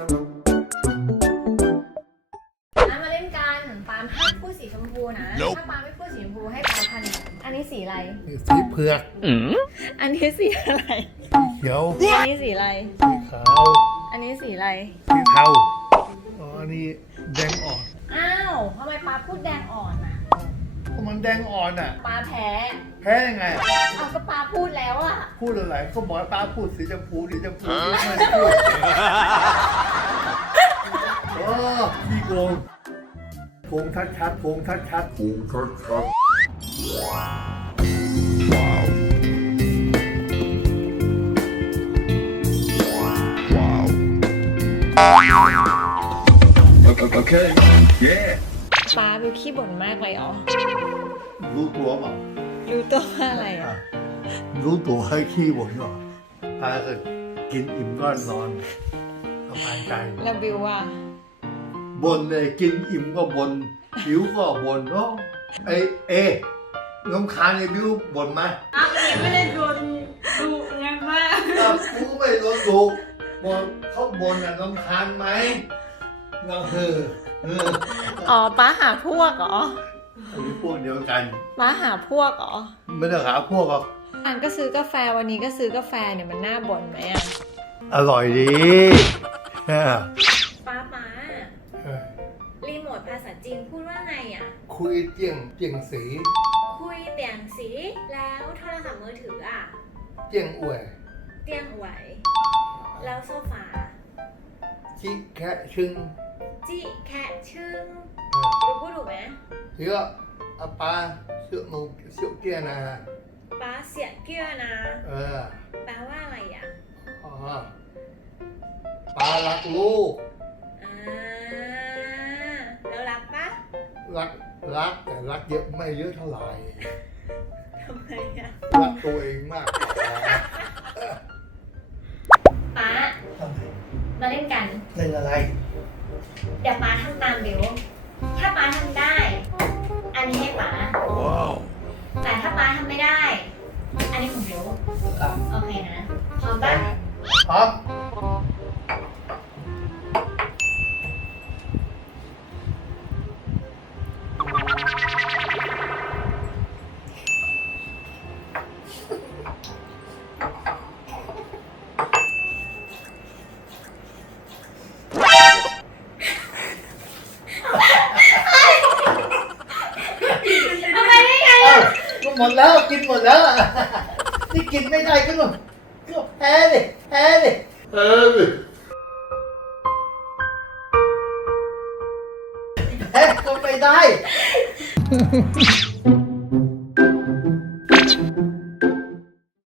นะมาเล่นกัน ปาล์มห้ามพูดสีชมพูนะถ้าปาล์มไม่พูดสีชมพูให้ปาล์มพันอันนี้สีอะไร สีเผือกอันนี้สีอะไรเขียวอันนี้สีอะไรสีขาวอันนี้สีอะไร สีเทาอ๋ออันนี้แดงอ่อนอ้าวทำไมปาพูดแดงอ่อนอะก็มันแดงอ่อนอะ ปาแพ้แพ้ยังไงอะเอาก็ปาพูดแล้วอะ พูดอะไรก็บอกให้ป้าพูดสีชมพูสีชมพูไม่พูด ชัดชัดๆโกงชัดชัดๆโกงชัดชัด Okay. Yeah. ปาดูขี้บ่นมากเลยอ๋อ รู้ตัวเปล่ารู้ตัวว่าอะไรอะ รู้ตัวให้ขี้บ่นเหรอพาก็กินอิ่มก็นอนสบายใจ แล้วบิวว่าบ่นเลยกินอิ่มก็บ่น หิวก็บ่นเนาะไอเอน้องคานไอ้บิวบ่นไหมอะไม่ได้โดนดุไงมากถ้ากูไม่โดนดุบ่นเขาบ่นอะน้องคานไหมก็เออเอออ๋อป้าหาพวกเหรออันนี้พวกเดียวกันป้าหาพวกเหรอไม่ได้หาพวกหรอกอันก็ซื้อกาแฟวันนี้ก็ซื้อกาแฟเนี่ยมันน่าบ่นไหมอะอร่อยดี คุยเจียงเจียงสี คุยเตียงสี แล้วโทรศัพท์มือถืออะ เจียงอวยเตียงไหวแล้วโซฟาชิแคะชึงจิแคะชึ่งเออดูพูดถูกไหมเสืออาปาเสือหนูเสือเกี้ยนะป้าเสียเกลือนะเออแปลว่าอะไรอะอ๋อปลารักลูกอ่าแล้วรักปะรัก รักแต่รักเยอะไม่เยอะเท่าไหร่ทำไมอะรักตัวเองมากกว่าป้ามาเล่นกัน เล่นอะไร เดี๋ยวป้าทำตามบิวถ้าป้าทำได้ อันนี้ให้ป้าแต่ถ้าป้าทำไม่ได้ อันนี้ของบิวอะโอเคนะพร้อมปะ ครับ หมดแล้วกินหมดแล้วอะนี่กินไม่ได้ก็ต้องก็แพ้ดิแพ้ดิแพ้ดิแพ้ก็ไม่ได้